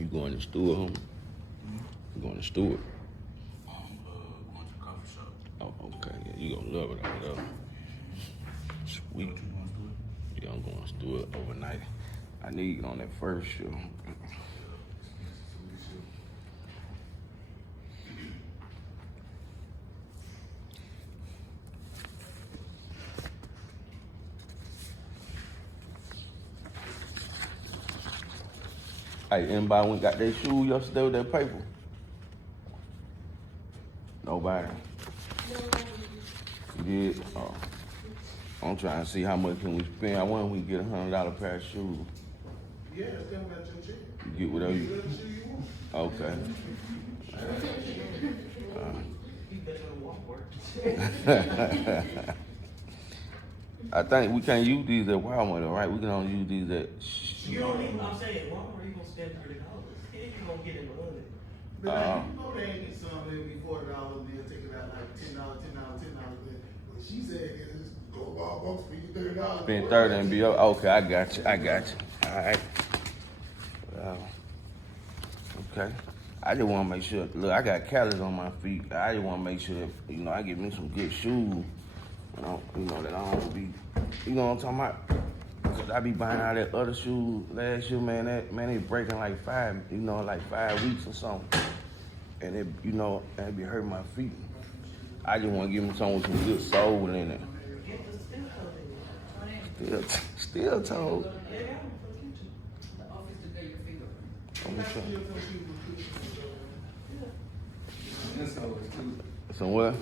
You going to Stewart, homie? You going to Stewart? Going to the coffee shop. Oh, okay. Yeah, you gonna love it over there. Sweet. You want to do it? Yeah, I'm going to Stewart overnight. I need to get on that first show. Hey, anybody went got their shoe yesterday with that paper? Nobody. You did? Oh. I'm trying to see how much can we spend. I wonder if we can get $100 pair of shoes. Yeah, it's coming out your check. You get whatever you. Whatever shoe you want. Okay. I think we can't use these at Walmart, right? We can only use these at. You don't even, I'm saying, Walmart, you gonna spend $30. You gonna get it $100. But like, you know they ain't get some, it'll be $40, they'll take it out like $10. But she said it's go ball box for you $30. Spend 30 and be okay. I got you. All right. Okay. I just want to make sure. Look, I got calories on my feet. I just want to make sure that I get me some good shoes. That I don't be. You know what I'm talking about? Cause I be buying all that other shoes last year, man. They breaking like 5 weeks or something, and it be hurting my feet. I just want to give me some with some good soul in it. Still told. I'm gonna try. Some what?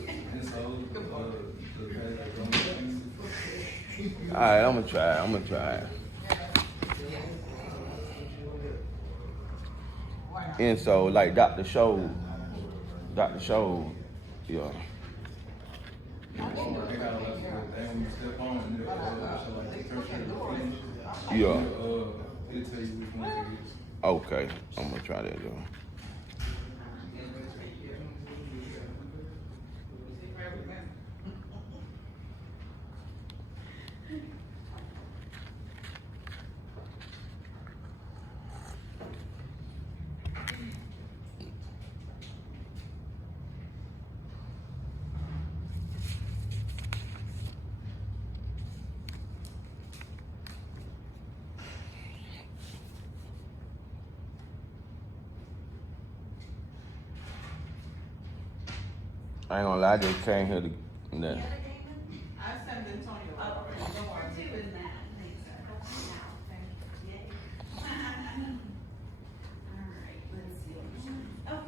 All right, I'm gonna try it. And so, like Dr. Show, yeah. Yeah. Okay, I'm gonna try that though. I ain't gonna lie, I just came here to. Nah. I sent Antonio. Two in that. Alright, let's see. Oh.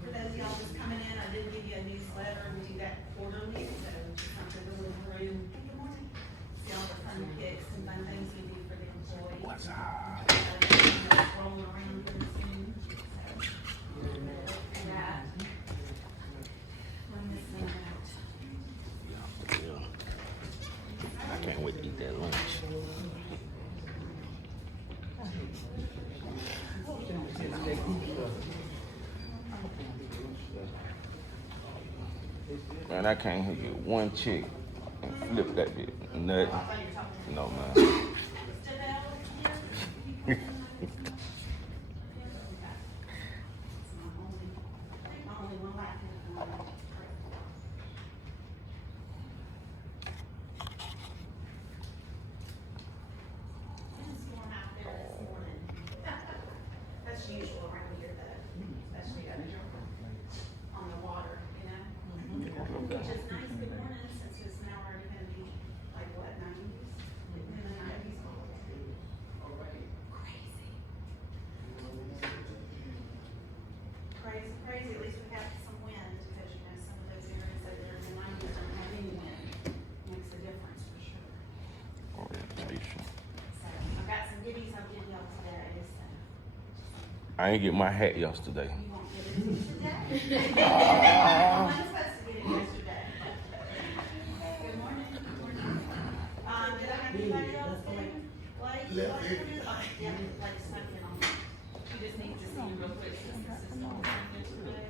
For those of y'all just coming in, I did give you a newsletter. We do that quarterly, so just something to look through. See all the fun pics and fun things we do for the employees. What's up? Rolling around pretty soon. So, that. I'm missing out. Yeah. I can't wait to eat that lunch. Man, I came here to get one chick and flip that bit. Nut. No, man. That's usual around here though, especially on the water, Which is nice, good morning, since it's now already gonna be like what, 90s? In the 90s. Crazy, at least we have some wind, because some of those areas that are in the 90s don't have any wind. Makes a difference for sure. Orientation. So, I've got some goodies I'll give y'all today, so. I ain't get my hat yesterday. You won't get it today? I was supposed to get it yesterday. Good morning. Did I have anybody else in? Blake? Yeah, Blake snuck in on me. She just needs to see you real quick since this is all yesterday.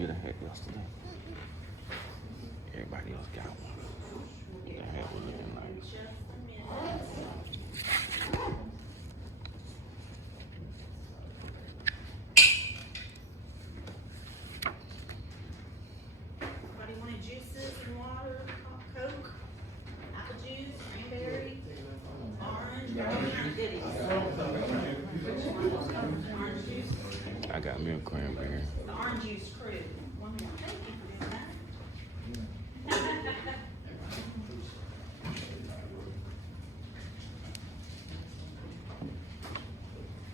get a hat yesterday. Everybody else got one. The hat was looking nice. Just a minute. Anybody wanted juices and water, Coke, apple juice, cranberry, orange, all kind of goodies. Orange juice, I got me a cranberry. the orange juice crew. One more, thank you for doing that.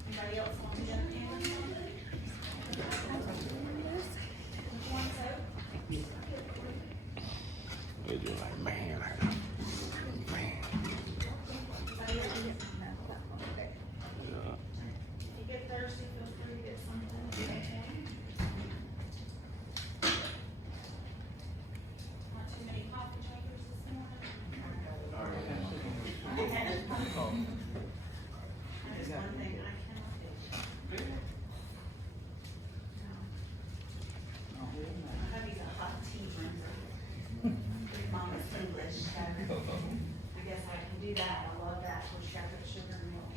Anybody else want to get a can? One Coke? They just like, man, like, man. Anybody else? Yeah. If you get thirsty, feel free to get something. Not too many coffee drinkers this morning? That is one thing I cannot do. My hubby's a hot tea drinker. Mama's English, so I guess I can do that. I love that with sugar and milk.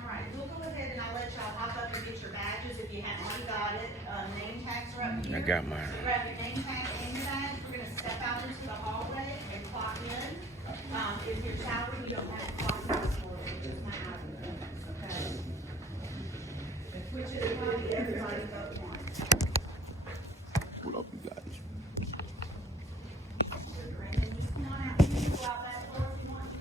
All right, we'll go ahead and I'll let y'all hop up and get your badges if you haven't already got it. Name tags are up here. I got mine. Grab your name tag and your badge. We're gonna step out into the hallway and clock in. If you're salary, you don't have to clock in for it, it's just my hourly payments, okay? Which is probably everybody but one. What up, you guys? Brandon, just come on out. You can go out that door if you want to.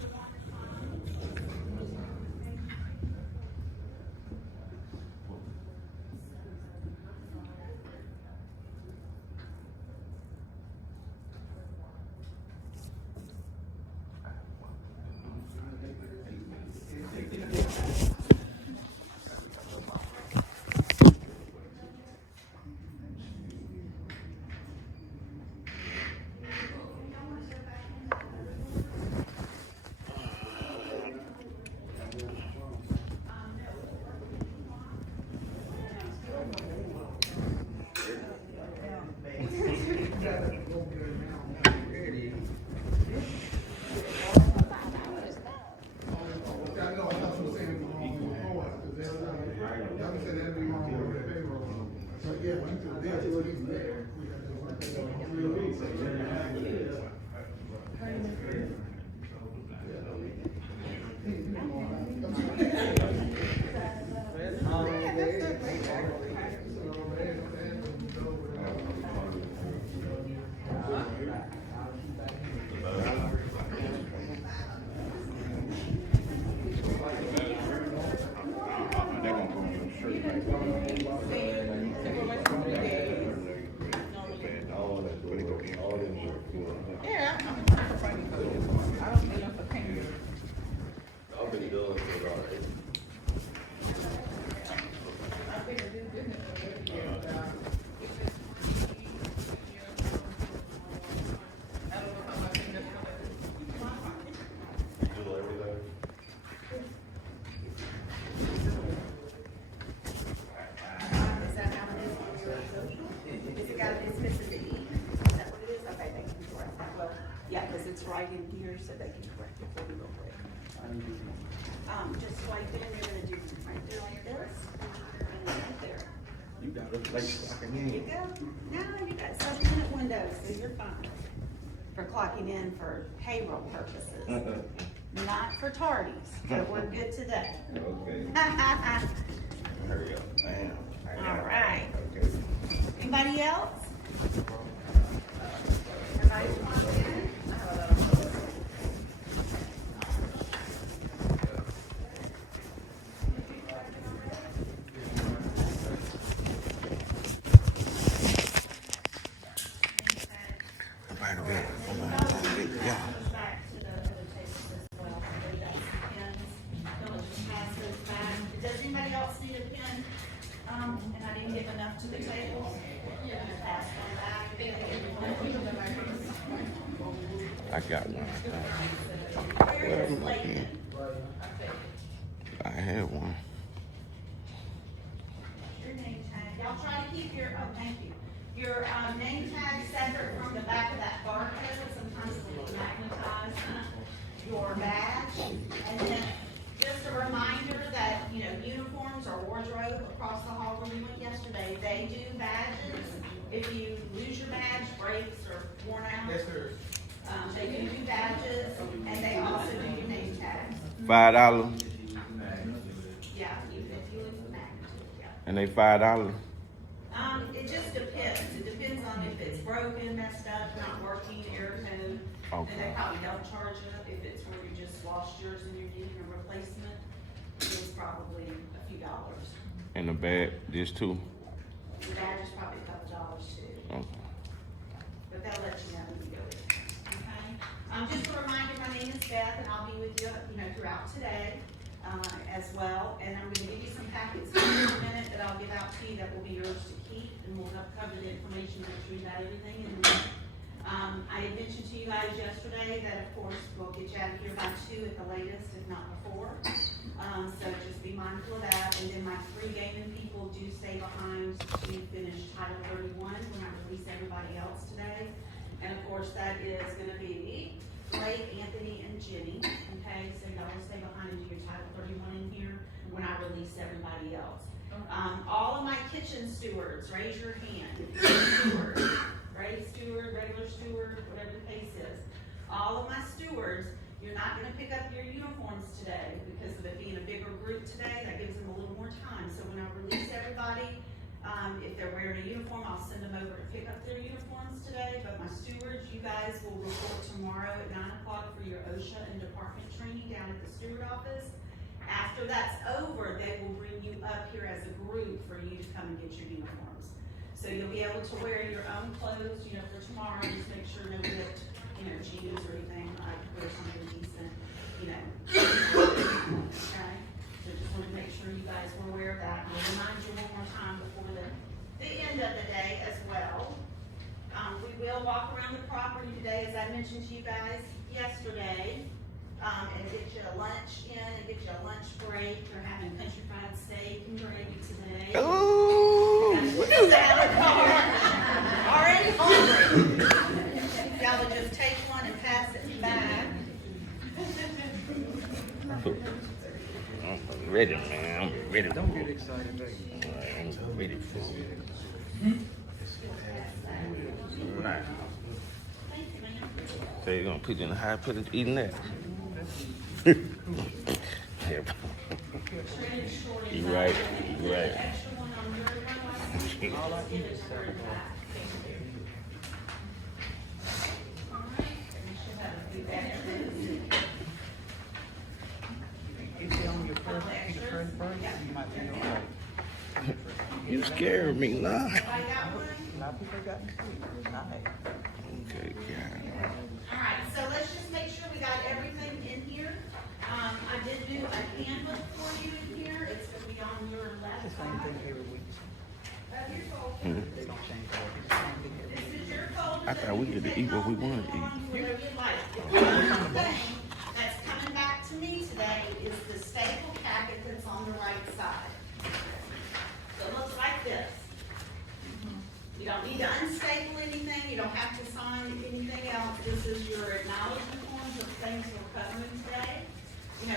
I know, that's what I'm saying, before, because they're, y'all can say that'd be wrong with the payroll. So, yeah, when you do this, it's leaving there. We got to work that out. 3 weeks. Is that how it is? Is it got, it's missing the E? Is that what it is? Okay, they can correct that. Well, yeah, because it's right in here, so they can correct it for me real quick. Just like then, you're gonna do right there like this, and then right there. You got it. Like, I can There you go. Now you got 7-minute windows, so you're fine. For clocking in for payroll purposes. Not for tardies, but we're good today. Okay. Hurry up. Damn. All right. Okay. Anybody else? Everybody clock in? Right away. Yeah. Back to the other tables as well. So that's the pins. They'll just pass those back. Does anybody else need a pin? And I didn't give enough to the tables. Pass them back. I got one. Where is Layton? I had one. Your name tag. Y'all try to keep your, yesterday, they do badges. If you lose your badge, breaks or worn out, they do badges, and they also do your name tags. $5, Yeah, even if you leave the magnitude, yeah. and they $5. It just depends. It depends on if it's broken, messed up, not working, error code. Okay. And they probably don't charge it. If it's where you just lost yours and you're getting a replacement, it's probably a few dollars. And the bag, just $2. The badge is probably a couple dollars too. Okay. But they'll let you know when you go in. Okay? Just a reminder, my name is Beth, and I'll be with you, throughout today, as well. And I'm gonna give you some packets in a minute that I'll give out to you that will be yours to keep, and we'll cover the information, make sure you got everything in there. I had mentioned to you guys yesterday that, of course, we'll get you out of here by 2 at the latest, if not before. So just be mindful of that. And then my 3 gaming people do stay behind to finish Title 31 when I release everybody else today. And of course, that is gonna be me, Blake, Anthony, and Jenny. Okay, so y'all will stay behind and do your Title 31 in here when I release everybody else. All of my kitchen stewards, raise your hand. Steward, Ray Steward, regular steward, whatever the case is. All of my stewards, you're not gonna pick up your uniforms today because of it being a bigger group today. That gives them a little more time. So when I release everybody, if they're wearing a uniform, I'll send them over to pick up their uniforms today. But my stewards, you guys will report tomorrow at 9 o'clock for your OSHA and department training down at the steward office. After that's over, they will bring you up here as a group for you to come and get your uniforms. So you'll be able to wear your own clothes, for tomorrow. Just make sure no ripped, jeans or anything. Like wear something decent, Okay. So just want to make sure you guys were aware of that. And I'll remind you one more time before the end of the day as well. We will walk around the property today, as I mentioned to you guys yesterday, and get you a lunch in and get you a lunch break. They're having country fried steak and gravy today. Ooh! Already hungry. Y'all would just take one and pass it back. I'm ready, man. I'm ready. Don't get excited, baby. I'm ready for it. Nice. Thank you, ma'am. So you're gonna put it in the high, put it eating that. Yeah. Shredded short You inside. right, you right. Extra one on your one, just give it to her back. All right, and you should have a few extras. If you on your first, you might be okay. You scared me, nah. I got one. A lot of people got nice. Okay, yeah. All right, so let's just make sure we got everything in here. I did do a handbook for you in here. It's gonna be on your left The same side thing every week. of your folder. They don't change that. It's the same thing every week. This is your folder. I thought we get to eat what we want to eat. Whatever you like. The only thing that's coming back to me today is the staple packet that's on the right side. So it looks like this. You don't need to unstaple anything, you don't have to sign anything else. This is your acknowledgement forms of things we're covering today.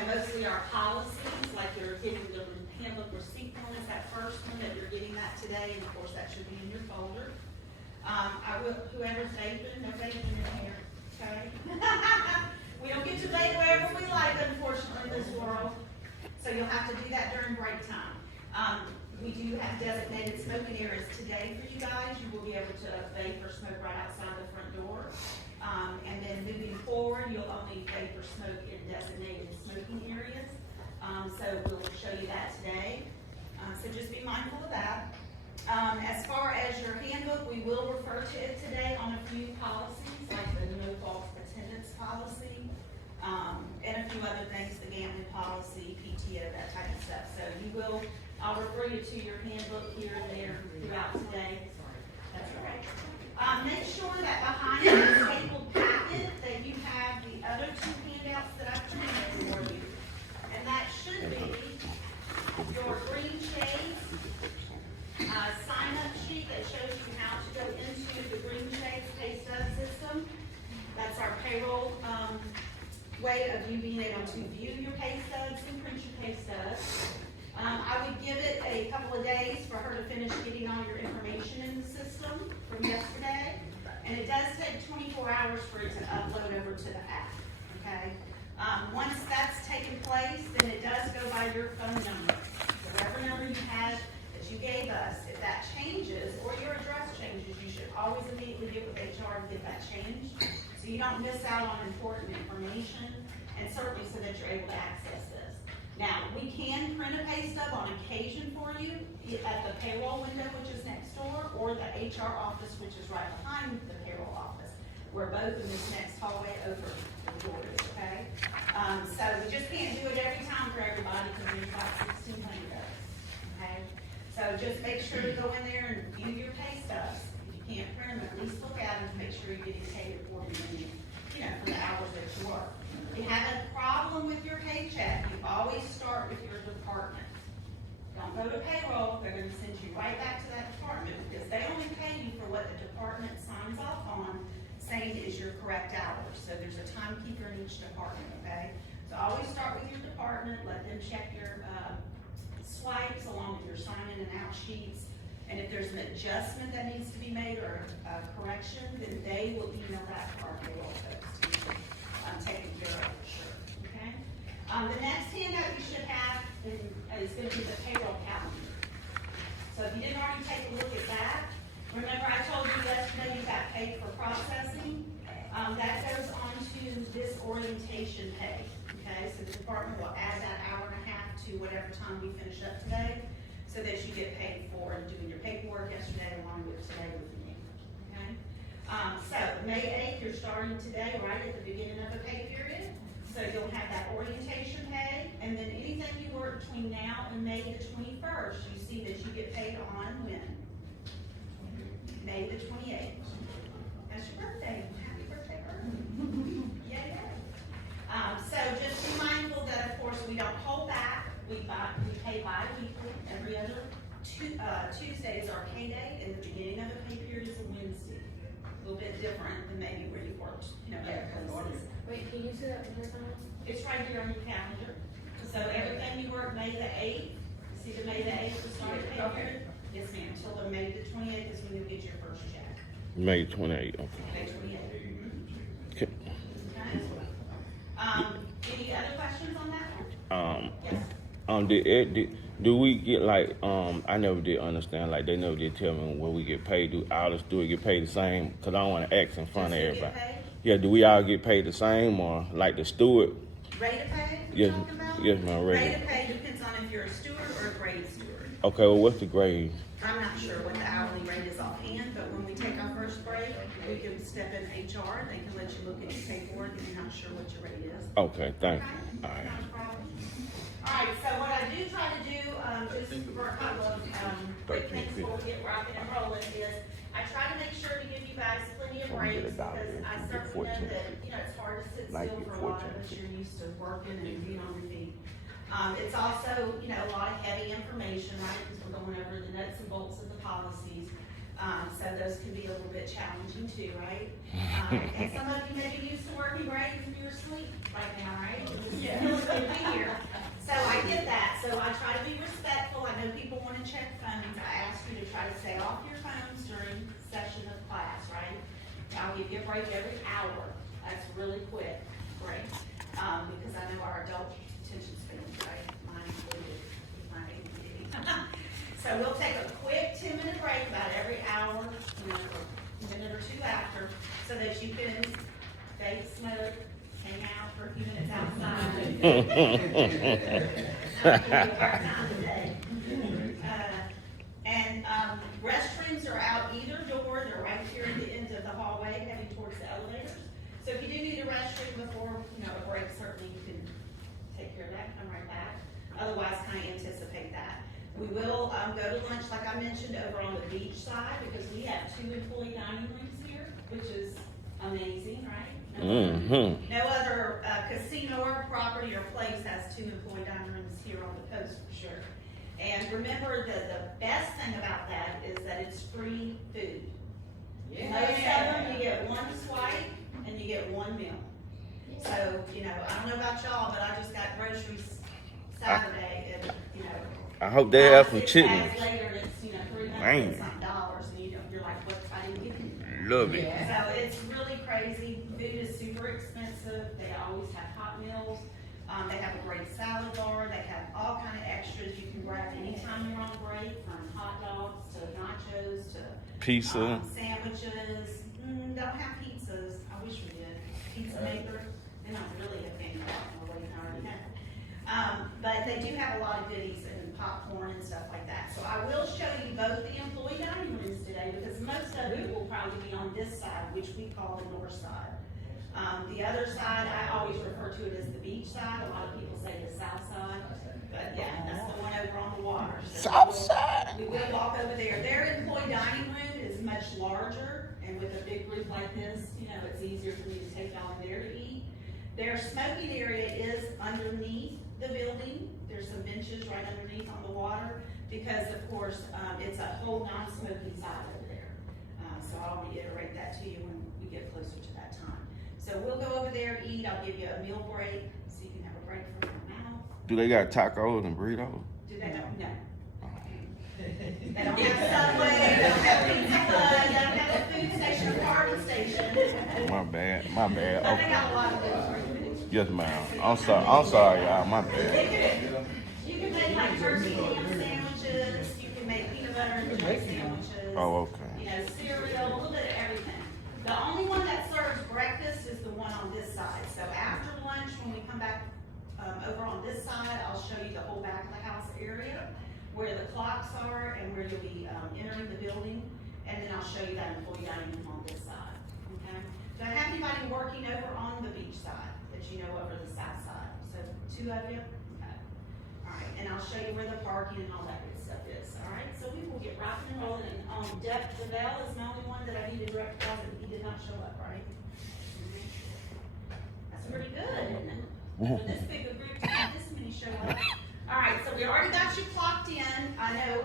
Mostly our policies, like you're getting the handbook receipt form is that first one that you're getting that today, and of course that should be in your folder. Whoever's vaping, no vaping in here, okay? We don't get to vape wherever we like, unfortunately, in this world. So you'll have to do that during break time. We do have designated smoking areas today for you guys. You will be able to vape or smoke right outside the front door. And then moving forward, you'll only vape or smoke in designated smoking areas. So we'll show you that today. So just be mindful of that. As far as your handbook, we will refer to it today on a few policies, like the no false attendance policy, and a few other things, the gambling policy, PTO, that type of stuff. So I'll refer you to your handbook here and there throughout today. That's all right. Make sure that behind the stapled packet that you have the other 2 handouts that I've printed for you. And that should be your green shades sign-up sheet that shows you how to go into the Green Shades pay stub system. That's our payroll way of you being able to view your pay stubs and print your pay stubs. I would give it a couple of days for her to finish getting system from yesterday, and it does take 24 hours for it to upload over to the app, okay? Once that's taken place, then it does go by your phone number. Whatever number you had that you gave us, if that changes, or your address changes, you should always immediately get with HR and get that changed, so you don't miss out on important information, and certainly so that you're able to access this. Now, we can print a pay stub on occasion for you at the payroll window, which is next door, or the HR office, which is right behind the payroll office. We're both in this next hallway over the door is, okay? So we just can't do it every time for everybody, because there's about 1,600 of us, okay? So just make sure to go in there and view your pay stubs. If you can't print them, at least look at them to make sure you're getting paid accordingly, you know, for the hours that you work. If you have a problem with your paycheck, you always start with your department. Don't go to payroll, they're gonna send you right back to that department, because they only pay you for what the department signs off on, saying is your correct hours. So there's a timekeeper in each department, okay? So always start with your department, let them check your, swipes along with your sign in and out sheets. And if there's an adjustment that needs to be made or a correction, then they will email that to our payroll folks to be taken care of for sure, okay? The next handout you should have is gonna be the payroll calendar. So if you didn't already take a look at that, remember I told you yesterday you got paid for processing? That goes on to this orientation pay, okay? So the department will add that hour and a half to whatever time we finish up today, so that you get paid for doing your paperwork yesterday along with today with me, okay? So May 8th, you're starting today, right at the beginning of the pay period. So you'll have that orientation pay, and then anything you work between now and May the 21st, you see that you get paid on when? May the 28th. That's your birthday. Happy birthday, Bert. Yay, yay. So just be mindful that, of course, we don't hold back. We pay bi-weekly. Every other Tuesday is our pay day, and the beginning of the pay period is a Wednesday. A little bit different than maybe where you worked, you know, other places. Wait, can you say that one more time? It's right here on your calendar. So everything you work May the 8th, see the May the 8th, the start of pay period? Yes, ma'am, till the May the 28th is when you'll get your first check. May 28th, okay. May 28th. Okay. Okay. Any other questions on that one? Yes. Do we get like, I never did understand, like they never did tell me when we get paid, do all the steward get paid the same? Cause I don't wanna ask in front of Just to everybody. get paid? Yeah, do we all get paid the same or like the steward? Rate of pay, Yes, you're talking about? yes, ma'am, rate. Rate of pay depends on if you're a steward or a grade steward. Okay, well what's the grade? I'm not sure what the hourly rate is offhand, but when we take our first break, we can step in HR, they can let you look at your paperwork if you're not sure what your rate is. Okay, thank Okay? you. All right. Not a problem. All right, so what I do try to do, just for a couple of, quick things before we get rocking and rolling is, I try to make sure to give you guys plenty of breaks, because I certainly know that, you know, it's hard to sit still for a lot of us, you're used to working and being on your feet. It's also, you know, a lot of heavy information, right, because we're going over the nuts and bolts of the policies. So those can be a little bit challenging too, right? And some of you may be used to working great if you're asleep right now, right? Yeah. Here. So I get that, so I try to be respectful, I know people wanna check phones, I ask you to try to stay off your phones during session of class, right? I'll give you a break every hour, that's really quick, great, because I know our adult attention spans, right, mine included, my ADD. So we'll take a quick 10-minute break about every hour, you know, or a minute or two after, so that you can fake smoke, hang out for a few minutes outside. And restrooms are out either door, they're right here at the end of the hallway, heading towards the elevators. So if you do need a restroom before, you know, a break, certainly you can take care of that, come right back. Otherwise, kind of anticipate that. We will go to lunch, like I mentioned, over on the beach side, because we have 2 employee dining rooms here, which is amazing, right? No other casino or property or place has 2 employee dining rooms here on the coast for sure. And remember, the best thing about that is that it's free food. Most of them, you get 1 swipe and you get 1 meal. So, you know, I don't know about y'all, but I just got groceries Saturday and, you know. I hope they have some 6 chicken. bags later, and it's, you know, $300 and something, and you're like, love it. So it's really crazy. Food is super expensive. They always have hot meals. They have a great salad bar. They have all kind of extras you can grab anytime you're on break, from hot dogs to nachos to Pizza. sandwiches. Don't have pizzas. I wish we did. Pizza maker. They're not really a thing. Nobody can already have. But they do have a lot of goodies and popcorn and stuff like that. So I will show you both the employee dining rooms today, because most of you will probably be on this side, which we call the north side. The other side, I always refer to it as the beach side. A lot of people say the south side. But yeah, that's the one over on the water. So South side. we will walk over there. Their employee dining room is much larger, and with a big group like this, you know, it's easier for me to take y'all in there to eat. Their smoking area is underneath the building. There's some benches right underneath on the water, because of course, it's a whole non-smoking side over there. So I'll reiterate that to you when we get closer to that time. So we'll go over there, eat. I'll give you a meal break, so you can have a break from your mouth. Do they got tacos and burritos? Do they know? No. They don't have Subway, they don't have Pizza Hut, they don't have a food station or parking station. My bad. My bad. But they got a Okay. lot of those. Yes, ma'am. I'm sorry, y'all. My bad. You can make like turkey ham sandwiches, you can make peanut butter and jelly sandwiches. Oh, okay. You know, cereal, a little bit of everything. The only one that serves breakfast is the one on this side. So after lunch, when we come back over on this side, I'll show you the whole back of the house area, where the clocks are and where you'll be entering the building. And then I'll show you that employee dining room on this side, okay? Do I have anybody working over on the beach side that you know over the south side? So 2 of you? Okay. All right, and I'll show you where the parking and all that good stuff is, all right? So we will get rocking and rolling. And Deb DeBell is the only one that I need to direct deposit. He did not show up, right? That's pretty good, isn't it? For this big a group to have this many show up. All right, so we already got you clocked in. I know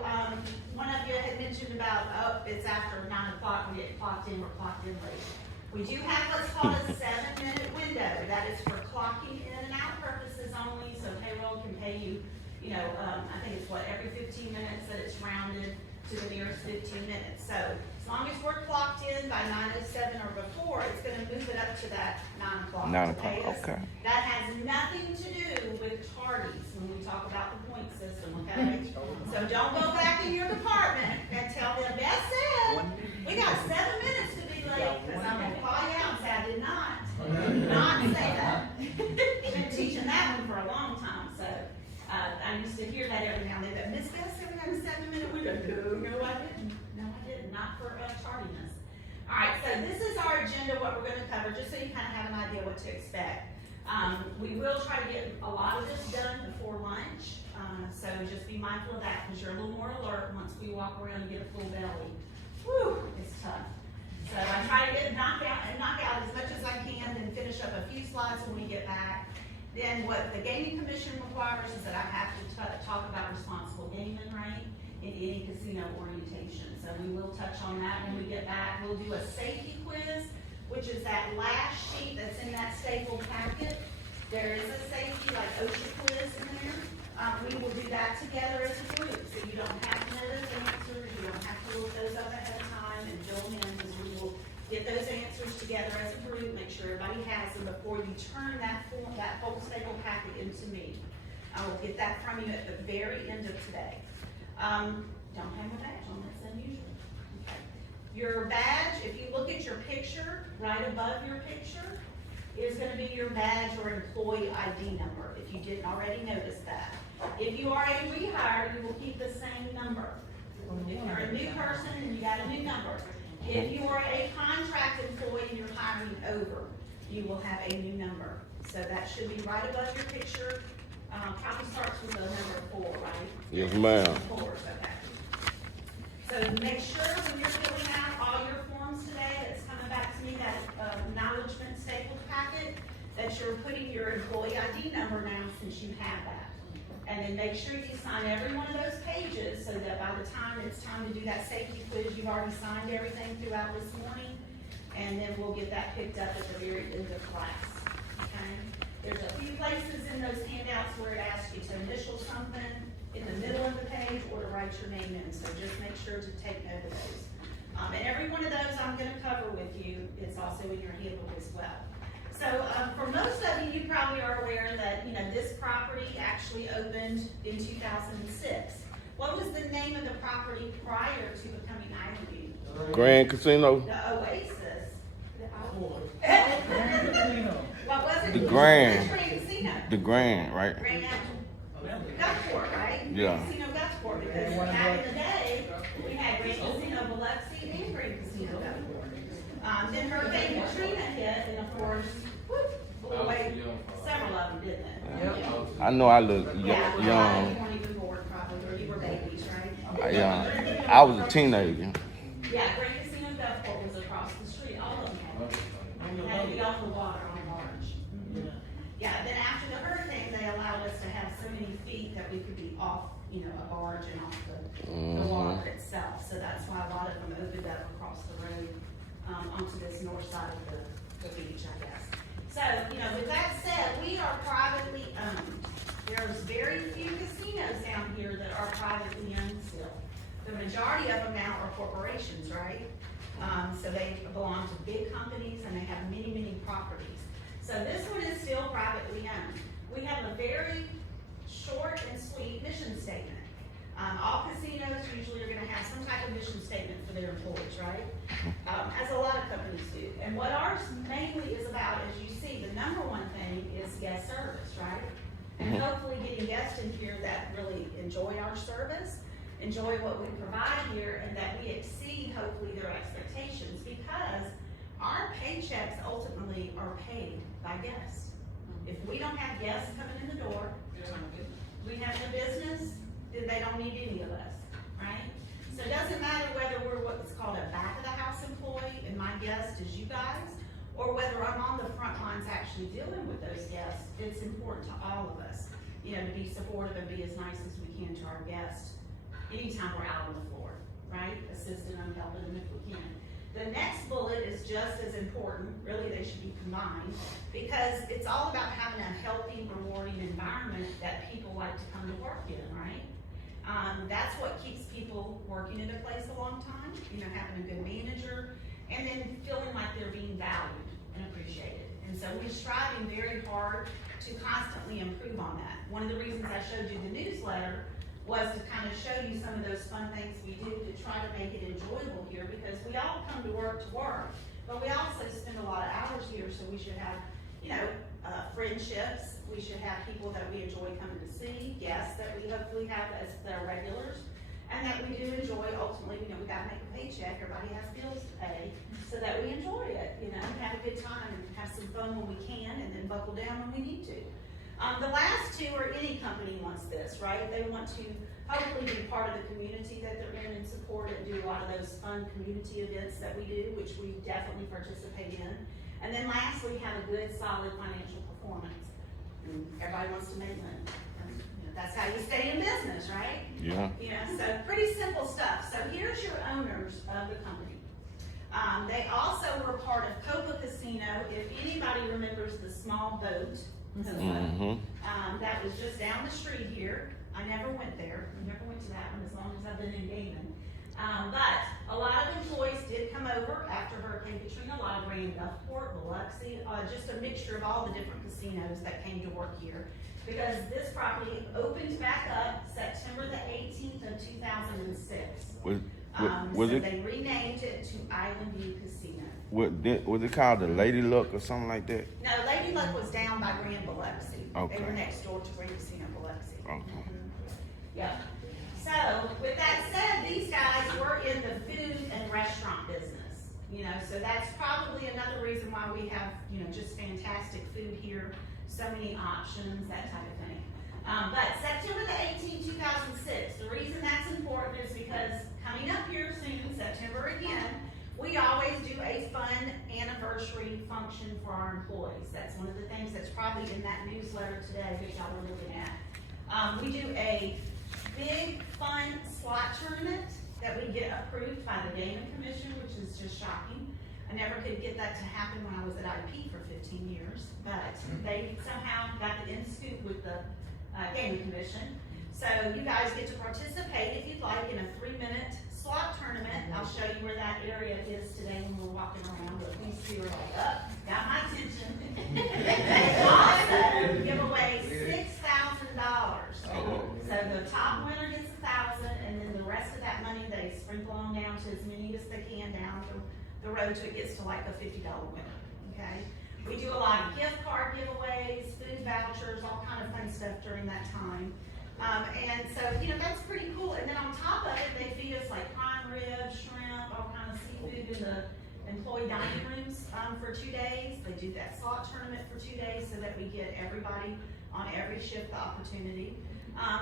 one of you had mentioned about, oh, it's after 9 o'clock, we get clocked in, we're clocked in late. We do have what's called a 7-minute window. That is for clocking in and out purposes only, so payroll can pay you, you know, I think it's what, every 15 minutes that it's rounded to the nearest 15 minutes. So as long as we're clocked in by 9:07 or before, it's gonna move it up to that 9 o'clock. 9 o'clock, to pay us. okay. That has nothing to do with tardies when we talk about the point system, okay? So don't go back in your department and tell them, Beth said, we got 7 minutes to be late, because I'm gonna call you out and say I did not say that. I've been teaching that one for a long time, so, I used to hear that every now and then, but Miss Beth said we got a 7-minute window. No, I didn't. No, I didn't, not for tardiness. All right, so this is our agenda, what we're gonna cover, just so you kind of have an idea what to expect. We will try to get a lot of this done before lunch, so just be mindful of that, because you're a little more alert once we walk around and get a full belly. Whew, it's tough. So I try to get knock out as much as I can, then finish up a few slides when we get back. Then what the gaming commission requires is that I have to talk about responsible gaming, right, in any casino orientation. So we will touch on that when we get back. We'll do a safety quiz, which is that last sheet that's in that stapled packet. There is a safety, like OSHA quiz in there. We will do that together as a group, so you don't have to know those answers, you don't have to look those up ahead of time and fill them in, because we will get those answers together as a group, make sure everybody has them before you turn that form, that whole staple packet into me. I will get that from you at the very end of today. Don't have a badge on, that's unusual. Okay. Your badge, if you look at your picture, right above your picture, is gonna be your badge or employee ID number, if you didn't already notice that. If you are a rehire, you will keep the same number. If you're a new person, then you got a new number. If you are a contract employee and you're hiring over, you will have a new number. So that should be right above your picture. Probably starts with the number 4, right? Yes, ma'am. 4, okay. So make sure when you're filling out all your forms today, that's coming back to me, that acknowledgement stapled packet, that you're putting your employee ID number now, since you have that. And then make sure you sign every one of those pages, so that by the time it's time to do that safety quiz, you've already signed everything throughout this morning. And then we'll get that picked up at the very end of class, okay? There's a few places in those handouts where it asks you to initial something in the middle of the page or to write your name in, so just make sure to take note of those. And every one of those I'm gonna cover with you, it's also in your handbook as well. So, for most of you, you probably are aware that, this property actually opened in 2006. What was the name of the property prior to becoming Island View? Grand Casino. The Oasis. Casino. What was it? The Grand. The Grand Casino. The Grand, right? Grand Gulfport, right? Yeah. Grand Casino Gulfport, because back in the day, we had Grand Casino Biloxi and Grand Casino Gulfport. Then Hurricane Katrina hit, and of course, blew away several of them, didn't it? I know I look Yeah, well, young. you weren't even born probably, or you were babies, right? Yeah, I was a teenager. Yeah, Grand Casino Gulfport was across the street, all of them had to be off the water on barge. Yeah, then after the hurricane, they allowed us to have so many feet that we could be off, a barge and off the water itself. So that's why a lot of them opened up across the road, onto this north side of the beach, I guess. So, with that said, we are privately owned. There's very few casinos down here that are privately owned still. The majority of them now are corporations, right? So they belong to big companies and they have many, many properties. So this one is still privately owned. We have a very short and sweet mission statement. All casinos usually are gonna have some type of mission statement for their employees, right? As a lot of companies do. And what ours mainly is about, as you see, the number one thing is guest service, right? And hopefully getting guests in here that really enjoy our service, enjoy what we provide here, and that we exceed hopefully their expectations, because our paychecks ultimately are paid by guests. If we don't have guests coming in the door, we have no business, then they don't need any of us, right? So it doesn't matter whether we're what's called a back of the house employee and my guest is you guys, or whether I'm on the front lines actually dealing with those guests. It's important to all of us, to be supportive and be as nice as we can to our guests anytime we're out on the floor, right? Assisting them, helping them if we can. The next bullet is just as important, really they should be combined, because it's all about having a healthy, rewarding environment that people like to come to work in, right? That's what keeps people working at a place a long time, having a good manager, and then feeling like they're being valued and appreciated. And so we're striving very hard to constantly improve on that. One of the reasons I showed you the newsletter was to kind of show you some of those fun things we do to try to make it enjoyable here, because we all come to work, but we also spend a lot of hours here, so we should have, friendships. We should have people that we enjoy coming to see, guests that we hopefully have as their regulars, and that we do enjoy. Ultimately, we gotta make a paycheck. Everybody has bills to pay, so that we enjoy it, and have a good time and have some fun when we can, and then buckle down when we need to. The last two are any company wants this, right? They want to hopefully be part of the community that they're in and support it, do a lot of those fun community events that we do, which we definitely participate in. And then lastly, have a good, solid financial performance. Everybody wants to make money. That's how you stay in business, right? Yeah. So pretty simple stuff. So here's your owners of the company. They also were part of Copa Casino. If anybody remembers the small boat, that was just down the street here. I never went there. I never went to that one as long as I've been in gaming. But a lot of employees did come over after Hurricane Katrina, a lot of Grand Gulfport, Biloxi, just a mixture of all the different casinos that came to work here. Because this property opened back up September the 18th of 2006. Was so it? They renamed it to Island View Casino. Was it called the Lady Luck or something like that? No, Lady Luck was down by Grand Biloxi. Okay. They were next door to Grand Casino Biloxi. Okay. Yeah. So with that said, these guys were in the food and restaurant business. So that's probably another reason why we have, just fantastic food here, so many options, that type of thing. But September the 18th, 2006, the reason that's important is because coming up here soon, September again, we always do a fun anniversary function for our employees. That's one of the things that's probably in that newsletter today that y'all are looking at. We do a big, fun slot tournament that we get approved by the Gaming Commission, which is just shocking. I never could get that to happen when I was at IP for 15 years, but they somehow got the in scoop with the Gaming Commission. So you guys get to participate if you'd like in a 3-minute SWAT tournament, I'll show you where that area is today when we're walking around, but these two are like, got my attention. They also give away $6,000. So the top winner gets 1,000, and then the rest of that money they sprinkle on down to as many as they can down the road till it gets to like a $50 winner, okay? We do a lot of gift card giveaways, food vouchers, all kind of fun stuff during that time. And so, you know, that's pretty cool. And then on top of it, they feed us like prime rib, shrimp, all kind of seafood in the employee dining rooms for 2 days. They do that slot tournament for 2 days so that we get everybody on every shift the opportunity.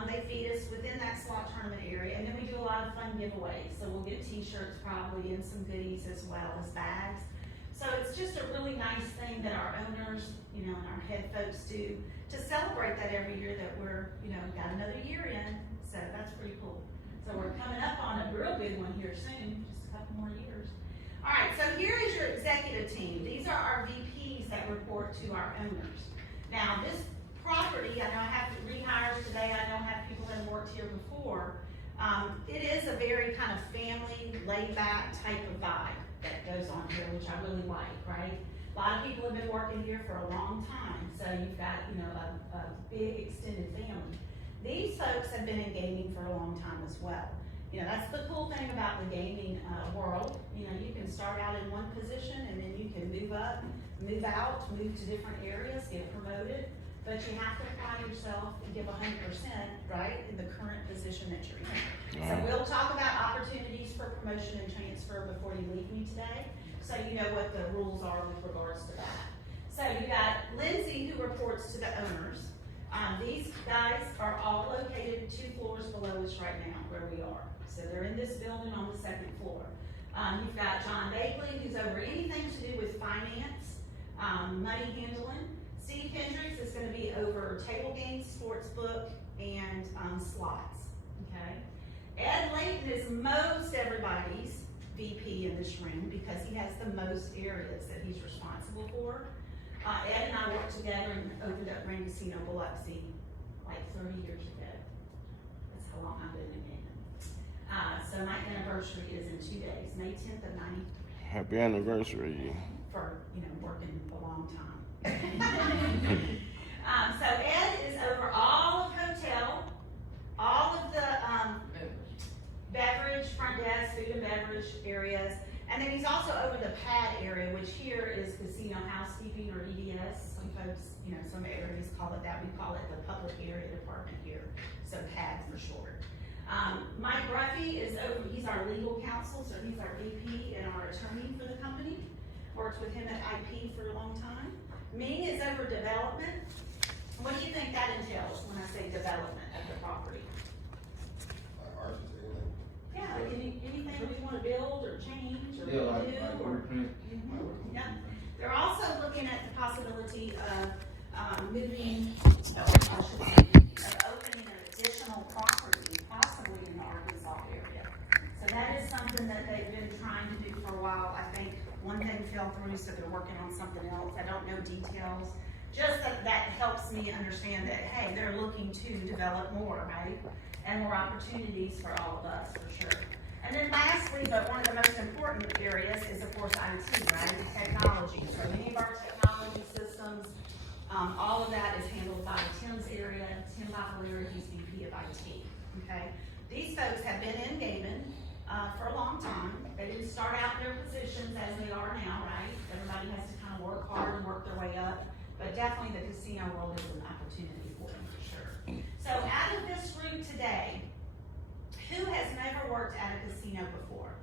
They feed us within that slot tournament area, and then we do a lot of fun giveaways. So we'll get t-shirts probably and some goodies as well as bags. So it's just a really nice thing that our owners, you know, and our head folks do to celebrate that every year that we're, you know, got another year in. So that's pretty cool. So we're coming up on a real big one here soon, just a couple more years. All right, so here is your executive team. These are our VPs that report to our owners. Now this property, I know I have rehires today, I know I have people that have worked here before. It is a very kind of family, laid-back type of vibe that goes on here, which I really like, right? A lot of people have been working here for a long time, so you've got, you know, a big extended family. These folks have been in gaming for a long time as well. You know, that's the cool thing about the gaming world. You know, you can start out in one position and then you can move up, move out, move to different areas, get promoted, but you have to apply yourself and give 100%, right, in the current position that you're in. So we'll talk about opportunities for promotion and transfer before you leave me today, so you know what the rules are with regards to that. So you got Lindsay, who reports to the owners. These guys are all located 2 floors below us right now, where we are. So they're in this building on the 2nd floor. You've got John Bagley, who's over anything to do with finance, money handling. Steve Hendricks is going to be over table games, sports book, and slots, okay? Ed Layton is most everybody's VP in this room because he has the most areas that he's responsible for. Ed and I worked together and opened up Grand Casino Biloxi like 30 years ago. That's how long I've been in gaming. So my anniversary is in 2 days, May 10th of 90. Happy anniversary. For, you know, working a long time. So Ed is over all of hotel, all of the beverage, front desk, food and beverage areas, and then he's also over the pad area, which here is casino housekeeping or EDS. Some folks, you know, some areas call it that. We call it the public area department here, so PAD for short. Mike Ruffy is over, he's our legal counsel, so he's our VP and our attorney for the company. Worked with him at IP for a long time. Ming is over development. What do you think that entails when I say development of the property? Yeah, like anything we want to build or change or do or. Yeah. They're also looking at the possibility of moving, of opening an additional property, possibly in the Arkansas area. So that is something that they've been trying to do for a while. I think one thing fell through, so they're working on something else. I don't know details. Just that helps me understand that, hey, they're looking to develop more, right? And more opportunities for all of us, for sure. And then lastly, but one of the most important areas is, of course, IT, right? Technology. So many of our technology systems, all of that is handled by Tim's area. Tim Bacalera, he's VP of IT, okay? These folks have been in gaming for a long time. They didn't start out in their positions as they are now, right? Everybody has to kind of work hard and work their way up. But definitely the casino world is an opportunity for them, for sure. So out of this group today, who has never worked at a casino before?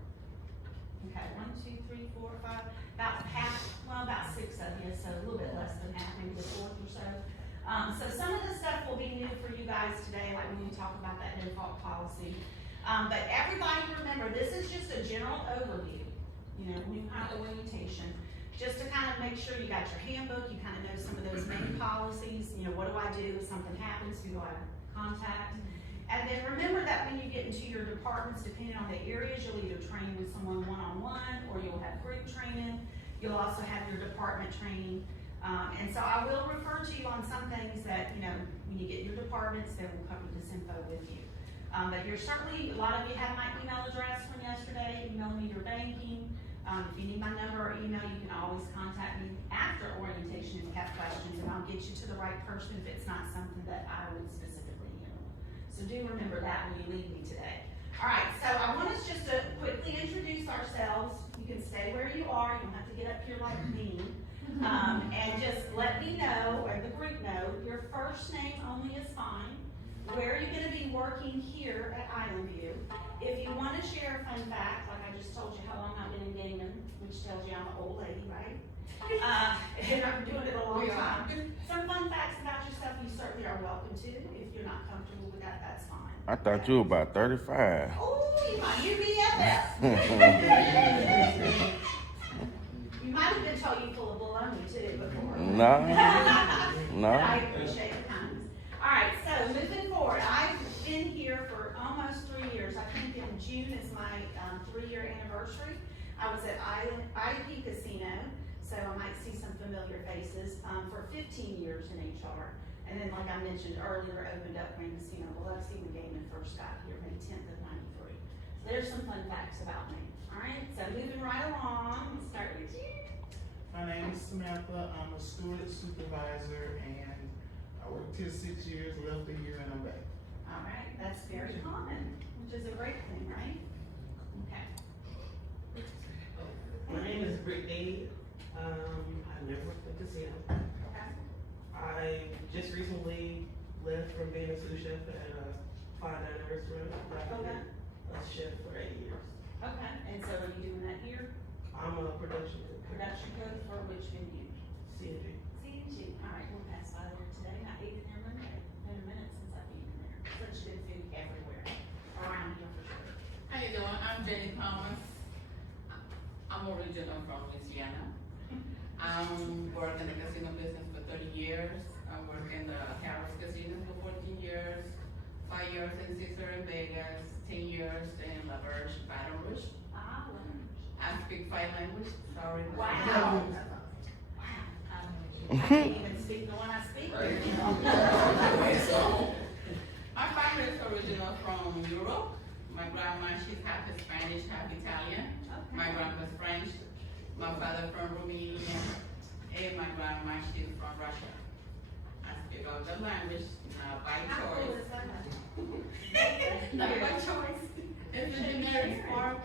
Okay, 1, 2, 3, 4, 5, about half, well, about 6 of you, so a little bit less than half, maybe the 4th or so. So some of the stuff will be new for you guys today, like when we talk about that no-fault policy. But everybody remember, this is just a general overview, you know, new kind of orientation. Just to kind of make sure you got your handbook, you kind of know some of those main policies, you know, what do I do if something happens, who do I contact? And then remember that when you get into your departments, depending on the areas, you'll either train with someone one-on-one, or you'll have group training. You'll also have your department training. And so I will refer to you on some things that, you know, when you get your departments, they will cover this info with you. But you're certainly, a lot of you have my email address from yesterday, email me your banking. If you need my number or email, you can always contact me after orientation if you have questions, and I'll get you to the right person if it's not something that I would specifically handle. So do remember that when you leave me today. All right, so I want us just to quickly introduce ourselves. You can stay where you are, you don't have to get up here like me. And just let me know, or the group know, your first name only is fine. Where are you gonna be working here at Island View? If you wanna share a fun fact, like I just told you how long I've been in gaming, which tells you I'm an old lady, right? And I've been doing it a long time. Some fun facts about yourself, you certainly are welcome to. If you're not comfortable with that, that's fine. I thought you were about 35. Oh, you might hear me at that. You might have been told you full of baloney too before. No, no. But I appreciate the kindness. All right, so moving forward, I've been here for almost 3 years. I think in June is my 3-year anniversary. I was at IP Casino, so I might see some familiar faces, for 15 years in HR. And then, like I mentioned earlier, opened up Grand Casino Biloxi when Gaiman first got here, May 10th of '93. So there's some fun facts about me. All right, so moving right along, we'll start with you. My name is Samantha. I'm a steward supervisor, and I worked here 6 years, left a year, and I'm back. All right, that's very common, which is a great thing, right? Okay. My name is Britt Daly. I never worked at a casino. Okay. I just recently left from being a sous chef at a fine dining restaurant. I've been a chef for 8 years. Okay, and so are you doing that here? I'm a production cook. Production code for which venue? CNG. CNG. All right, we'll pass by there today. I ate in there Monday. Been a minute since I've eaten there. Such good food everywhere. Around here for sure. How you doing? I'm Jenny Thomas. I'm original from Louisiana. Worked in the casino business for 30 years. I worked in the Harris Casino for 14 years, 5 years in Caesar in Vegas, 10 years in La Verge, Baton Rouge. Ah, I speak 5 languages. Sorry. wow. I can't even speak the one I speak. My family is original from Europe. My grandma, she's half Spanish, half Italian. Okay. My grandma's French. My father from Romania. And my grandma, she's from Russia. I speak all the language, not by How cool choice. is that? Not by choice. It's a generic form.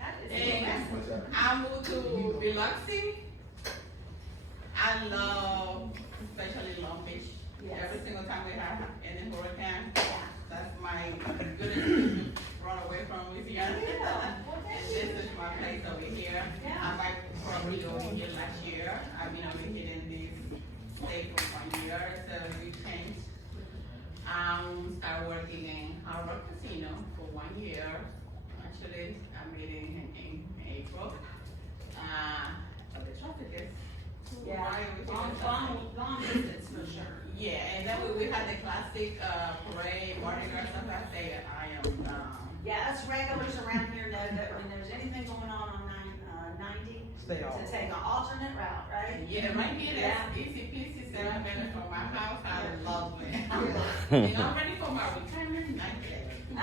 That is And impressive. I moved to Biloxi. I love, especially Long Beach. Yes. Every single time we have any hurricane, Yeah. that's my good excuse to run away from Louisiana. Well, And thank this you. is my place over here. Yeah. I bought property over here last year. I've been over here in this state for 1 year, so we changed. Started working in Hard Rock Casino for 1 year. Actually, I made it in April. But the traffic is too Yeah, wild. long distance for sure. Yeah, and then we had the classic parade, Mardi Gras stuff. I say I am. Yeah, us regulars around here know that when there's anything going on 90, Stay to off. take an alternate route, right? Yeah, right here, Yeah. that's easy peasy, 7 minutes from my house. I love it. And I'm ready for my retirement. I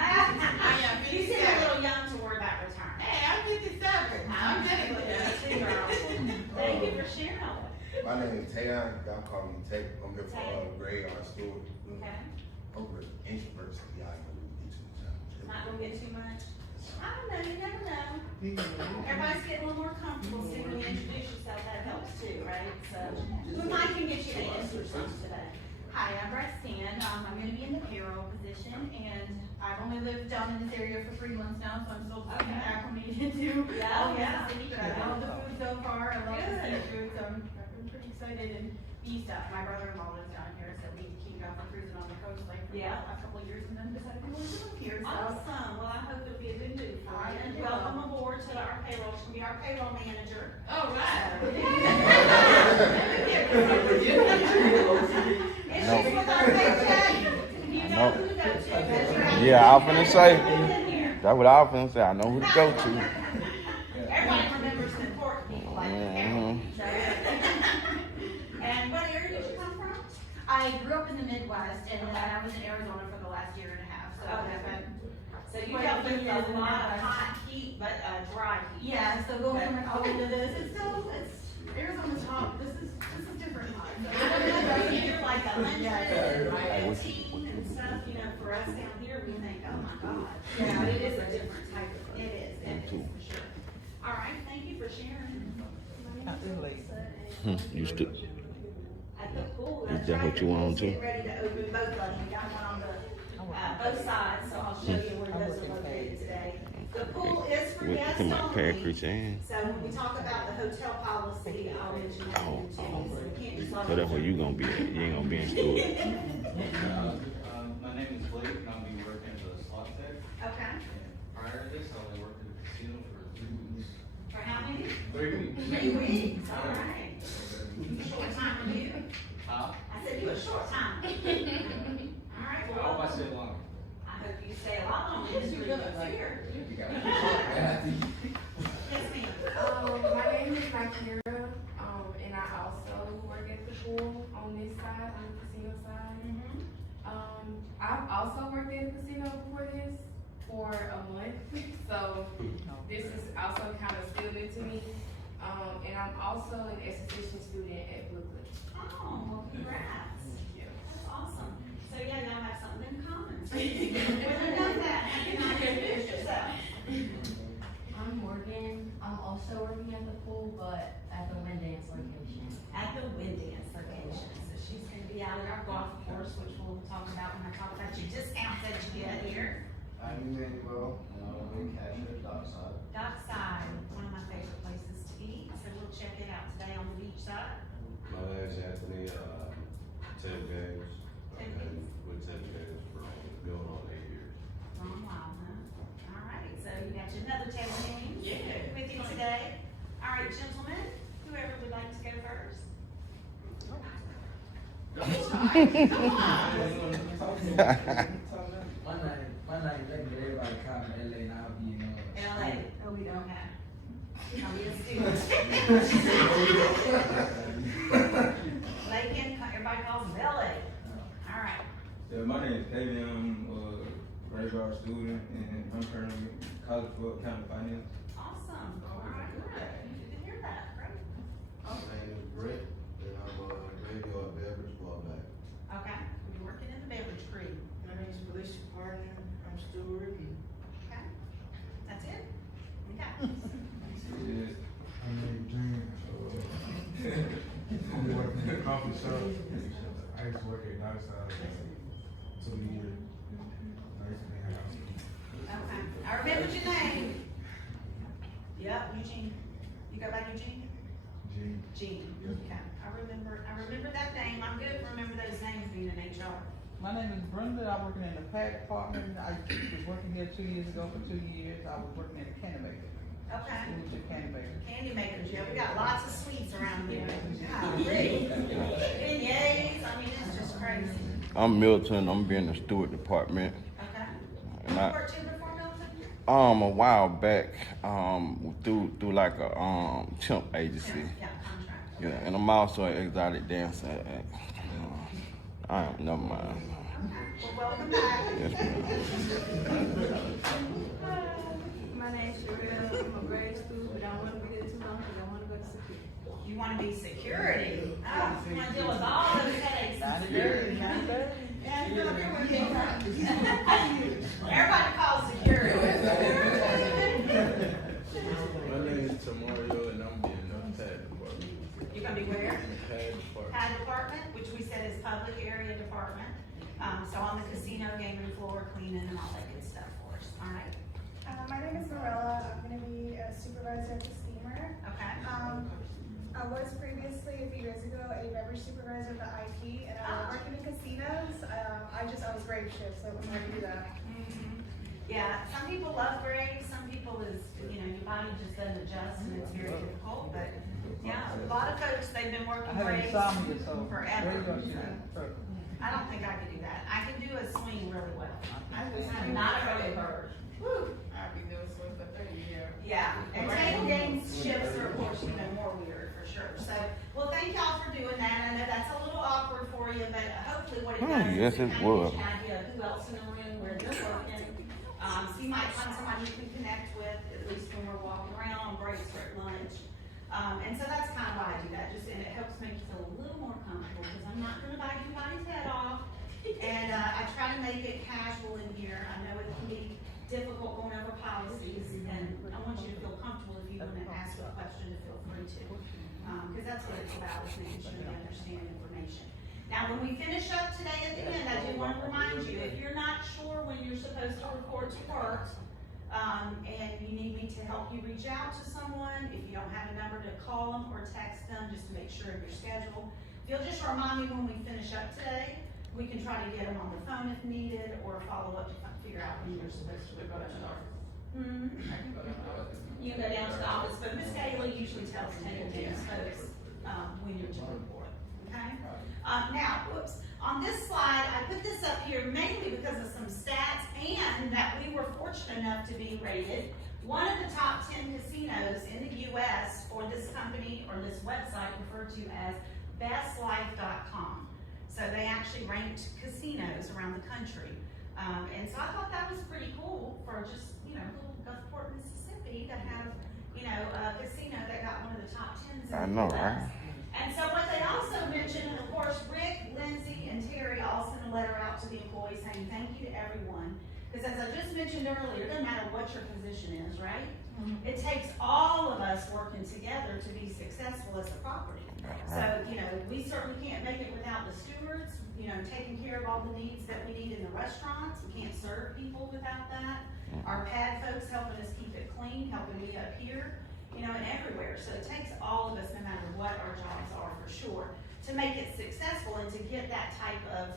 am You seem a 57. little young to worry about retirement. Hey, I'm 57. I'm dedicated. Thank you for sharing all that. My name is Tayon. Y'all call me Tay. I'm here for Tay. grade art steward. Okay, Over at introverts, so y'all ain't gonna really get too much. not gonna get too much. I don't know, you never know. Everybody's getting a little more comfortable, see when you introduce yourself, that helps too, right? So, who might can get you to answer some today? Hi, I'm Roxanne. I'm going to be in the payroll position, and I've only lived down in this area for 3 months now, so I'm still getting Okay. acclimated to Yeah, all yeah. the city. But I love the food so far. I love the Good. seafood, so I'm pretty excited. And East, my brother-in-law lives down here, so we came down for cruising on the coast like for Yeah. a couple of years, and then decided we wanted to live here. So Awesome, well, I hope it'll be a good move for you. And Yeah. welcome aboard to our payroll, she'll be our payroll manager. All right. If she's with our paycheck, you know know. who to go to. That's your Yeah, I was finna say. in here. That's what I was finna say. I know who to go to. Everybody remembers the important people like the payroll. And what area did you come from? I grew up in the Midwest, and then I was in Arizona for the last year and a half. So Okay. I've been You got a lot of hot heat, but, dry heat. Yeah, so going from an oven to this, it's still, Arizona's hot, this is different hot. Here, like a luncheon, and tea and stuff, you know, for us down here, we think, oh my God. Yeah, but it is a different type of, it is for sure. All right, thank you for sharing. Not this late. You stood. At the pool, Is that's that right, what you the want pool's to? getting ready to open both of them, we got one on the, both sides, so I'll show you where those are located today. The pool is for With guests my only. package and. So when we talk about the hotel policy, I'll mention that Oh, too, so we can't just. So that's where you gonna be at. You ain't gonna be in school. My name is Blake, and I'll be working as a slot tech. Okay, And prior to this, I only worked at the casino for 3 weeks. for how many? 3 weeks. 3 weeks, all right. Short time for you. Huh? I said you a short time. All right, I hope I well, stay longer. I hope you stay a lot longer than 3 weeks here. You got it. Yes, ma'am. My name is Nakira, and I also work at the pool on this side, on the casino side. I've also worked at a casino before this for a month, so this is also kind of still new to me. And I'm also an esthetician student at Brooklyn. Oh, well, congrats. Yeah. That's awesome. So yeah, y'all have something in common. Well, you know that. You can introduce yourself. I'm Morgan. I'm also working at the pool, but at the wind dance location. At the wind dance location. So she's gonna be out at our golf course, which we'll talk about when I talk about your discounts that you get here. I'm Emmanuel, and I'm a big cashier at Dockside. Dockside, one of my favorite places to eat, so we'll check it out today on the beach side. My name is Anthony, 10 games. I've been with 10 games for going on 8 years. Long while, huh? All right, so you got your another table name. Yeah. With you today. All right, gentlemen, whoever would like to go first. My name, everybody call me LA, and I'll be in LA. Oh, we don't have. I'll be a student. Lakin, everybody calls him LA. All right. Yeah, my name is Kevin. I'm a graveyard student, and I'm currently in college for accounting finance. Awesome. All right, good. Good to hear that. Great. My name is Brett, and I'm a graveyard beverage barback. Okay. We're working in the beverage crew. My name is Felicia Partner, I'm Stewart, and Okay. That's it? Okay. Yes. My name is James. I'm working in a coffee shop. I used to work at Dockside 2 years. Nice man house. Okay. I remembered your name. Yep, Eugene. You go by Eugene? Gene. Okay. I remember that name. I'm good. Remember those names being in HR. My name is Brenda. I'm working in the pack department. I was working here 2 years ago for 2 years. I was working in the candy maker. Okay. It was your candy maker. Candy makers, yeah, we got lots of sweets around here. Golly. Beignets, I mean, it's just crazy. I'm Milton. I'm being the steward department. Okay. And You I, worked here before, Milton? a while back, through like a temp agency. Yeah, contract. Yeah, and I'm also an exotic dancer. I am never mind. Okay, well, welcome back. Yes, ma'am. My name's Sherelle. I'm a grade student, but I don't want to be there too long because I want to go to security. You wanna be security? Oh, you wanna deal with all those headaches and security, huh? Yeah, you know, everyone can- everybody calls security. My name is Tamario, and I'm in the pad department. You're gonna be where? Pad department. Pad department, which we said is public area department. So on the casino, gaming floor, cleaning and all that good stuff for us, all right? My name is Marilla. I'm going to be a supervisor at the steamer. Okay. I was previously, a few years ago, a beverage supervisor at the IP, and I was working in casinos. I was grave shift, so I'm going to do that. Yeah, some people love graves, some people is, you know, your body just doesn't adjust and it's very difficult, but yeah, a lot of folks, they've been I working have graves insomnia, so forever. radio shit is perfect. I don't think I could do that. I can do a swing really well. I'm not a early bird. Woo. I've been doing swim for 30 years. Yeah, and table games shifts are of course even more weird for sure. So, well, thank y'all for doing that. I know that's a little awkward for you, but hopefully what it does Yes, is it kind of was. gives you an idea of who else in the room where they're working. So you might find somebody you can connect with, at least when we're walking around, on breaks or at lunch. And so that's kind of why I do that, just, and it helps make you feel a little more comfortable, because I'm not gonna bite anybody's head off. And, I try to make it casual in here. I know it can be difficult going over policies, and I want you to feel comfortable if you wanna ask a question, to feel free to. Because that's what it's about, is making sure you understand information. Now, when we finish up today at the end, I do wanna remind you, if you're not sure when you're supposed to report to work, and you need me to help you reach out to someone, if you don't have a number to call them or text them, just to make sure of your schedule. If you'll just remind me when we finish up today, we can try to get them on the phone if needed, or follow up to figure out when you're supposed to report to work. You can go down to the office, but Miss Haley usually tells table games folks, when you're to report, okay? Now, whoops, on this slide, I put this up here mainly because of some stats, and that we were fortunate enough to be rated one of the top 10 casinos in the US for this company, or this website referred to as bestlife.com. So they actually ranked casinos around the country. And so I thought that was pretty cool for just, little Gulfport, Mississippi to have, a casino that got one of the top 10s in the US. I know, right? And so what they also mentioned, and of course, Rick, Lindsay, and Terry all sent a letter out to the employees saying thank you to everyone. Because as I just mentioned earlier, it doesn't matter what your position is, right? It takes all of us working together to be successful as a property. So, we certainly can't make it without the stewards, taking care of all the needs that we need in the restaurants. We can't serve people without that. Our pad folks helping us keep it clean, helping me up here, and everywhere. So it takes all of us, no matter what our jobs are, for sure, to make it successful and to get that type of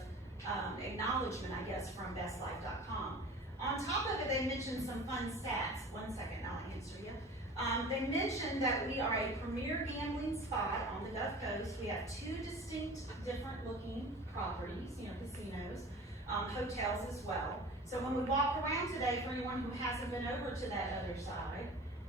acknowledgement, I guess, from bestlife.com. On top of it, they mentioned some fun stats. 1 second, I'll answer you. They mentioned that we are a premier gambling spot on the Gulf Coast. We have 2 distinct, different looking properties, casinos, hotels as well. So when we walk around today, for anyone who hasn't been over to that other side,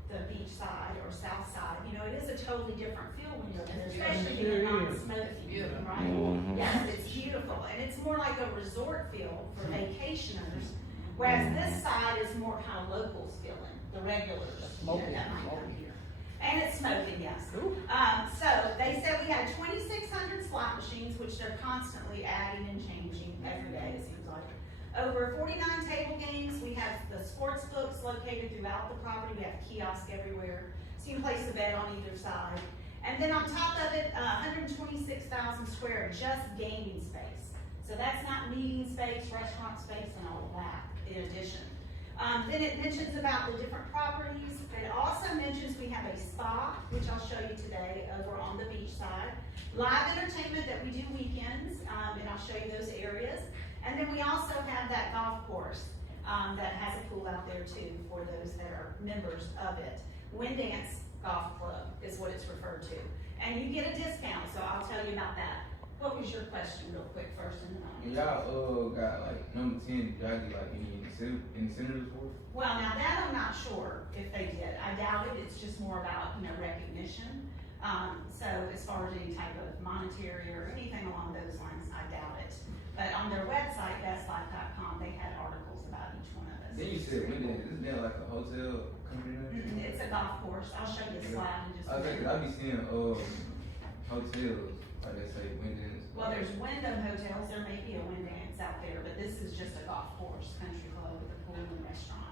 the beach side or south side, it is a totally different feel when you're there, especially in the non-smoky, right? Yes, it's beautiful, and it's more like a resort feel for vacationers, whereas this side is more kind of locals feeling, the regulars. That might come here. And it's smoking, yes. So they said we had 2,600 slot machines, which they're constantly adding and changing every day, it seems like. Over 49 table games. We have the sports books located throughout the property. We have kiosks everywhere, so you can place a bet on either side. And then on top of it, 126,000 square of just gaming space. So that's not meeting space, restaurant space, and all of that in addition. Then it mentions about the different properties. It also mentions we have a spa, which I'll show you today over on the beach side. Live entertainment that we do weekends, and I'll show you those areas. And then we also have that golf course that has a pool out there too for those that are members of it. Windance Golf Club is what it's referred to. And you get a discount, so I'll tell you about that. What was your question real quick first, and then I'll answer. Y'all got like number 10, y'all get like any incentives for it? Well, now that I'm not sure if they did. I doubt it. It's just more about, recognition. So as far as any type of monetary or anything along those lines, I doubt it. But on their website, bestlife.com, they had articles about each one of us. Then you said Windance, isn't that like a hotel company? It's a golf course. I'll show you a slide in just a minute. I be seeing hotels, like they say Windance. Well, there's Wyndham Hotels. There may be a Windance out there, but this is just a golf course, country club with a pool and restaurant.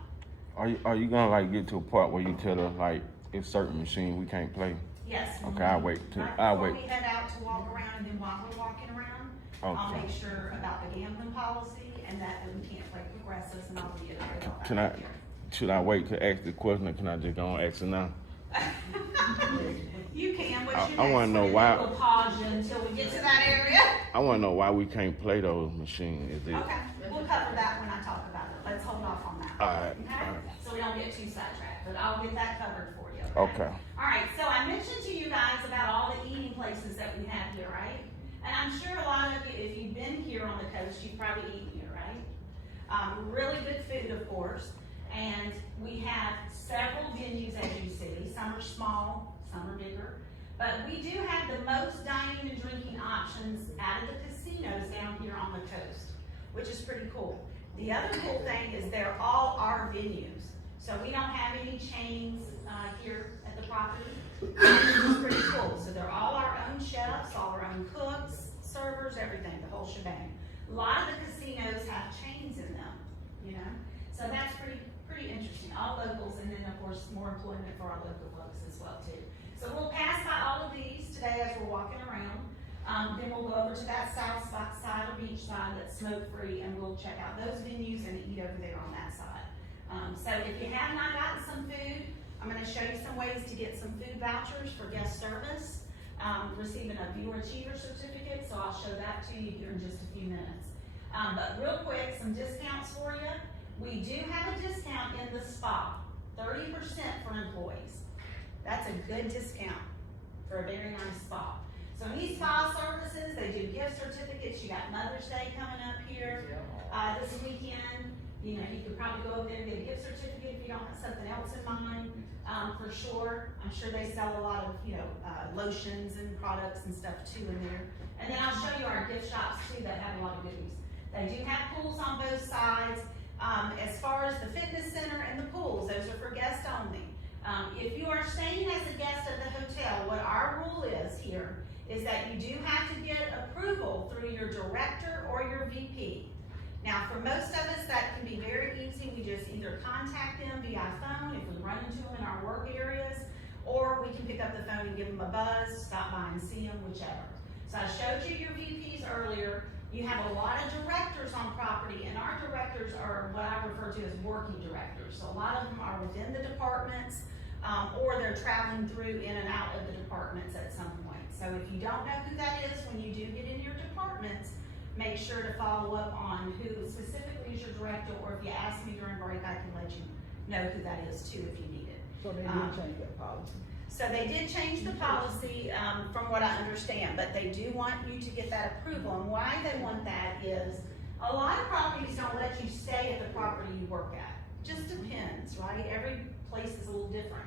Are you gonna like get to a part where you tell her like if certain machine we can't play? Yes. Okay, I'll wait. Before we head out to walk around, and then while we're walking around, I'll Okay. make sure about the gambling policy and that we can't play progressives, and I'll be it. Can I? Should I wait to ask the question, or can I just go and ask it now? You can. What's your I next wanna know one? why- We'll pause you until we get to that area. I want to know why we can't play those machines. Is it? Okay, we'll cover that when I talk about it. Let's hold off on that. All right. Okay? All right. So we don't get too sidetracked, but I'll get that covered for you. Okay. All right, so I mentioned to you guys about all the eating places that we have here, right? And I'm sure a lot of you, if you've been here on the coast, you've probably eaten here, right? Really good food, of course. And we have several venues, as you see. Some are small, some are bigger. But we do have the most dining and drinking options out of the casinos down here on the coast, which is pretty cool. The other cool thing is they're all our venues. So we don't have any chains, here at the property. It's pretty cool. So they're all our own chefs, all our own cooks, servers, everything, the whole shebang. A lot of the casinos have chains in them, you know? So that's pretty interesting. All locals, and then of course more employment for our local folks as well too. So we'll pass by all of these today as we're walking around. Then we'll go over to that south side or beach side that's smoke free, and we'll check out those venues and eat over there on that side. So if you have not gotten some food, I'm going to show you some ways to get some food vouchers for guest service, receiving a viewer achiever certificate. So I'll show that to you here in just a few minutes. But real quick, some discounts for you. We do have a discount in the spa, 30% for employees. That's a good discount for a very nice spa. So any spa services, they do gift certificates. You got Mother's Day coming up here this weekend. You know, you could probably go over there and get a gift certificate if you don't have something else in mind, for sure. I'm sure they sell a lot of, you know, lotions and products and stuff too in there. And then I'll show you our gift shops too that have a lot of goodies. They do have pools on both sides. As far as the fitness center and the pools, those are for guests only. If you are staying as a guest at the hotel, what our rule is here is that you do have to get approval through your director or your VP. Now, for most of us, that can be very easy. We just either contact them via phone if we run into them in our work areas, or we can pick up the phone and give them a buzz, stop by and see them, whichever. So I showed you your VPs earlier. You have a lot of directors on property, and our directors are what I refer to as working directors. So a lot of them are within the departments, or they're traveling through in and out of the departments at some point. So if you don't know who that is when you do get in your departments, make sure to follow up on who specifically is your director, or if you ask me during break, I can let you know who that is too if you need it. So they did change that policy. So they did change the policy, from what I understand, but they do want you to get that approval. And why they want that is a lot of properties don't let you stay at the property you work at. Just depends, right? Every place is a little different.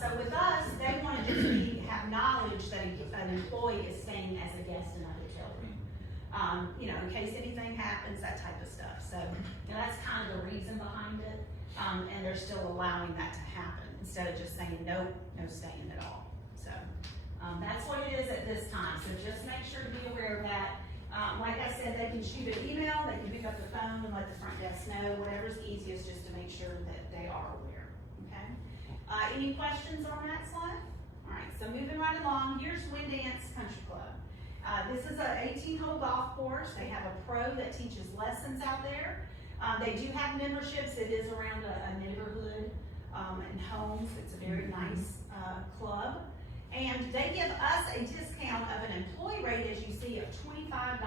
So with us, they want to just have knowledge that an employee is staying as a guest in a hotel room. You know, in case anything happens, that type of stuff. So, you know, that's kind of the reason behind it. And they're still allowing that to happen instead of just saying no staying at all. So that's what it is at this time. So just make sure to be aware of that. Like I said, they can shoot an email, they can pick up the phone and let the front desk know, whatever's easiest, just to make sure that they are aware. Okay. Any questions on that slide? All right. So moving right along, here's Windance Country Club. This is an 18-hole golf course. They have a pro that teaches lessons out there. They do have memberships. It is around a neighborhood and homes. It's a very nice club. And they give us a discount of an employee rate, as you see, of $25.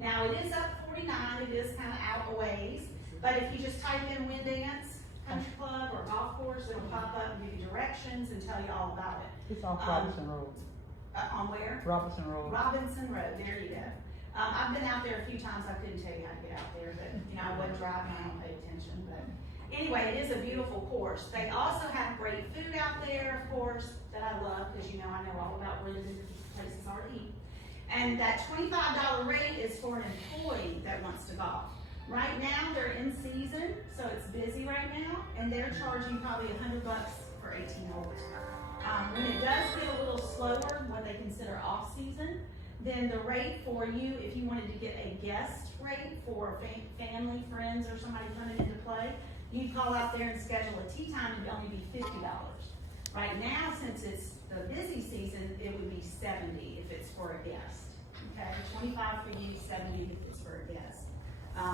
Now, it is up $49. It is kind of out a ways. But if you just type in Windance Country Club or golf course, it'll pop up and give you directions and tell you all about it. It's off Robinson Road. On where? Robinson Road. Robinson Road, there you go. I've been out there a few times. I couldn't tell you how to get out there, but you know, I wasn't driving, I don't pay attention. But anyway, it is a beautiful course. They also have great food out there, of course, that I love, because you know I know all about where the different places are to eat. And that $25 rate is for an employee that wants to golf. Right now, they're in season, so it's busy right now, and they're charging probably $100 for 18 holes. When it does get a little slower, what they consider off-season, then the rate for you, if you wanted to get a guest rate for family, friends, or somebody coming into play, you'd call out there and schedule a tee time, it'd only be $50. Right now, since it's the busy season, it would be $70 if it's for a guest. Okay, $25 for you, $70 if it's for a guest.